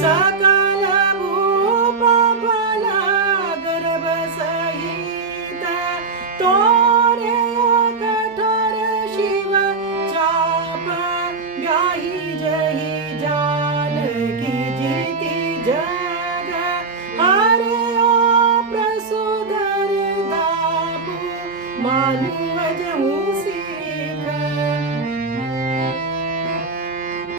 सकल भूप फल गर्भ सहित तोरे कठोर शिव चाप ब्याही जही